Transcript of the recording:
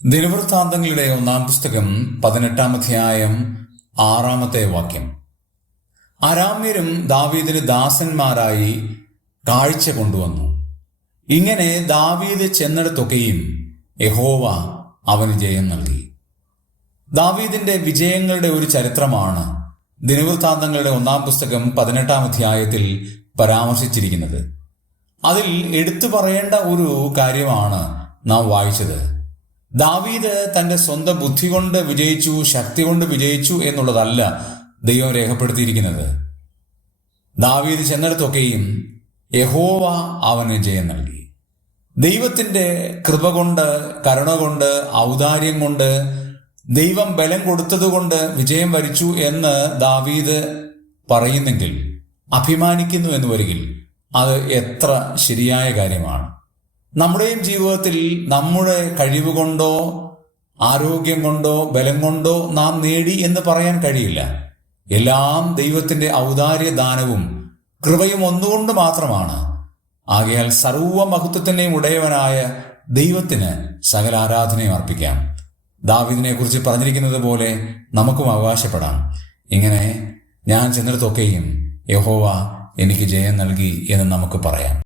ദിനവൃത്താന്തങ്ങളുടെ 1-ാം പുസ്തകം 18-ാം അധ്യായം 6-ാമത്തെ വാക്യം. അരാമ്യരും ദാവീദിന് ദാസന്മാരായി കാഴ്ച കൊണ്ടുവന്നു. ഇങ്ങനെ ദാവീദ് ചെന്നിടത്തൊക്കെയും യഹോവ അവന് ജയം നൽകി. ദാവീദിന്റെ വിജയങ്ങളുടെ ഒരു ചരിത്രമാണ് ദിനവൃത്താന്തങ്ങളുടെ 1-ാം പുസ്തകം 18-ാം അധ്യായത്തിൽ പരാമർശിച്ചിരിക്കുന്നത്. അതിൽ എടുത്തു പറയേണ്ട ഒരു കാര്യമാണ് നാം വായിച്ചത്. ദാവീദ് തന്റെ സ്വന്തം ബുദ്ധി കൊണ്ട് വിജയിച്ചു, ശക്തി കൊണ്ട് വിജയിച്ചു എന്നുള്ളതല്ല ദൈവം രേഖപ്പെടുത്തിയിരിക്കുന്നത്. ദാവീദ് ചെന്നിടത്തൊക്കെയും യഹോവ അവന് ജയം നൽകി. ദൈവത്തിന്റെ കൃപ കൊണ്ട്, കരുണ കൊണ്ട്, ഔദാര്യം കൊണ്ട്, ദൈവം ബലം കൊടുത്തതുകൊണ്ട് വിജയം വരിച്ചു എന്ന് ദാവീദ് പറയുന്നെങ്കിൽ, അഭിമാനിക്കുന്നു എന്ന് വരികിൽ അത് എത്ര ശരിയായ കാര്യമാണ്. നമ്മുടെയും ജീവിതത്തിൽ നമ്മുടെ കഴിവ് കൊണ്ടോ ആരോഗ്യം കൊണ്ടോ ബലം കൊണ്ടോ നാം നേടി എന്ന് പറയാൻ കഴിയില്ല. എല്ലാം ദൈവത്തിന്റെ ഔദാര്യ ദാനവും കൃപയും ഒന്നുകൊണ്ട് മാത്രമാണ്. ആകയാൽ സർവ്വമഹത്വത്തിന്റെയും ഉടയവനായ ദൈവത്തിന് സകല ആരാധനയും അർപ്പിക്കാം. ദാവീദിനെ കുറിച്ച് പറഞ്ഞിരിക്കുന്നത് പോലെ നമുക്കും അവകാശപ്പെടാം. ഇങ്ങനെ ഞാൻ ചെന്നിടത്തൊക്കെയും യഹോവ എനിക്ക് ജയം നൽകി എന്ന് നമുക്ക് പറയാം.